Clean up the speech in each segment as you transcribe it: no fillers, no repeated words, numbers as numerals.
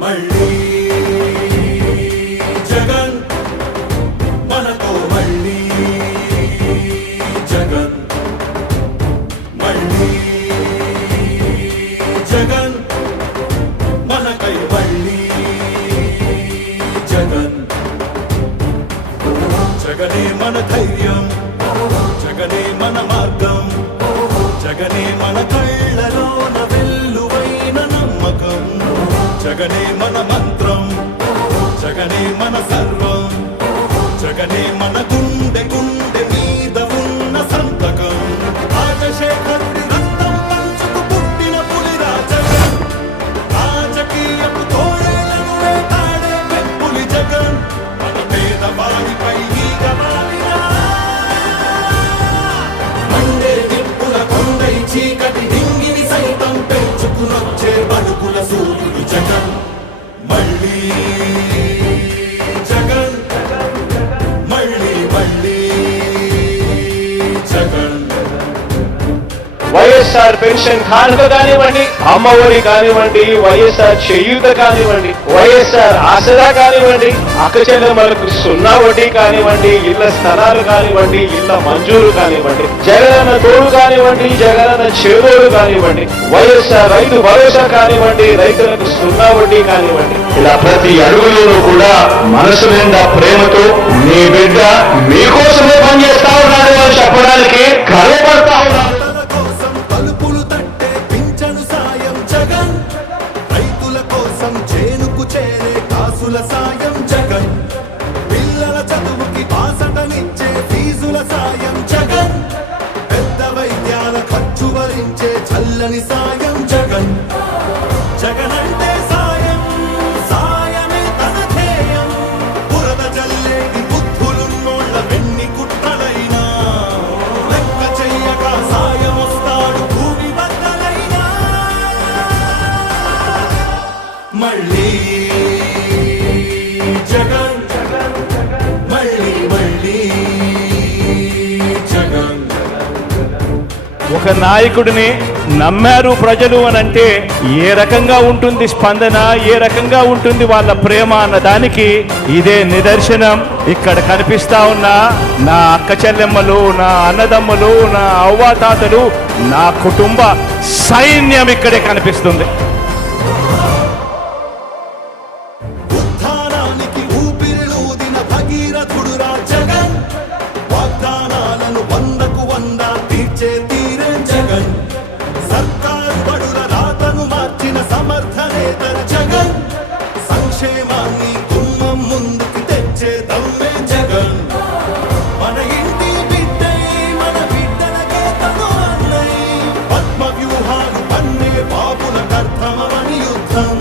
మళ్ళీ జగన్ మనతో మళ్ళీ జగన్ మళ్ళీ జగన్ మనకై మళ్ళీ జగన్ జగనే మన ధైర్యం జగనే మన మార్గం జగనే మన కళ్ళలోన వెల్లువైన నమ్మకం జగనే మన మంత్రం జగనే మన సర్వం జగనే మన గుండె గుండె మీద ఉన్న సంతకం రాజశేఖరుడి రక్తం పంచుకు పుట్టిన పులిరా జగన్ రాజకీయపు తోడేళ్లను వేటాడే పెప్పులి జగన్ మన పేదవాడిపై చీకటి డింగిని సైతం పెంచుకునొచ్చే బడుకుల సూర్యుడు జగన్ మళ్ళీ జగన్ మళ్ళీ మళ్ళీ జగన్ వైఎస్ఆర్ పెన్షన్ కానుక కానివ్వండి, అమ్మ ఒడి కానివ్వండి, వైఎస్ఆర్ చేయూత కానివ్వండి, వైఎస్ఆర్ ఆసరా కానివ్వండి, అక్క చెల్లెమ్మలకు 0 వడ్డీ కానివ్వండి, ఇళ్ల స్థలాలు కానివ్వండి, ఇళ్ల మంజూరు కానివ్వండి, జగనన్న తోడు కానివ్వండి, జగనన్న చేదోడు కానివ్వండి, వైఎస్ఆర్ రైతు భరోసా కానివ్వండి, రైతులకు 0 వడ్డీ కానివ్వండి, ఇలా ప్రతి అడుగులోనూ కూడా మనసు నిండా ప్రేమతో మీ బిడ్డ మీకోసమే పనిచేస్తా ఉన్నాడు అని చెప్పడానికి గర్వపడతా ఉన్నాడు. కాసుల సాయం జగన్ పిల్లల చదువుకి బాసటనిచ్చే ఫీజుల సాయం జగన్ పెద్ద వైద్యాల ఖర్చు భరించే చల్లని సాయం జగన్ జగన్ అంటే సాయం సాయమే తన ధ్యేయం బురద జల్లేది బుద్ధులున్నోళ్ళ వెన్ని కుట్రలైనా లెక్క చెయ్యక సాయం వస్తాడు భూమి బద్దలైనా మళ్ళీ జగన్ మళ్ళీ మళ్ళీ జగన్. ఒక నాయకుడిని నమ్మారు ప్రజలు అని అంటే ఏ రకంగా ఉంటుంది స్పందన, ఏ రకంగా ఉంటుంది వాళ్ళ ప్రేమ అన్న దానికి ఇదే నిదర్శనం. ఇక్కడ కనిపిస్తా ఉన్న నా అక్క చెల్లెమ్మలు, నా అన్నదమ్ములు, నా అవ్వాతాతలు, నా కుటుంబ సైన్యం ఇక్కడే కనిపిస్తుంది. వాగ్దానాలను 100కు 100 తీర్చే తీరే జగన్ సర్కారు బడుల రాతను మార్చిన సమర్థ నేత జగన్ సంక్షేమాన్ని గుమ్మం ముందుకు తెచ్చే దమ్మే జగన్ మన ఇంటి బిడ్డై మన బిడ్డలకే తను అన్నై పద్మ వ్యూహాలు పన్నే బాబుల కర్తమని యుద్ధం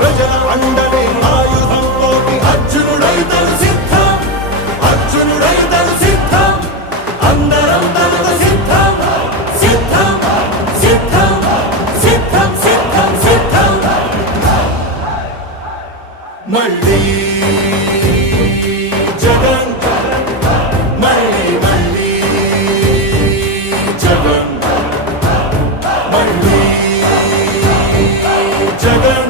ప్రజల అండనే ఆయుధంతో అర్జునుడైతలు సిద్ధం అర్జునుడైతలు సిద్ధం అందరం తనకు సిద్ధం సిద్ధం సిద్ధం సిద్ధం సిద్ధం సిద్ధం మళ్ళీ జగన్ మళ్ళీ మళ్ళీ జగన్ మళ్ళీ జగన్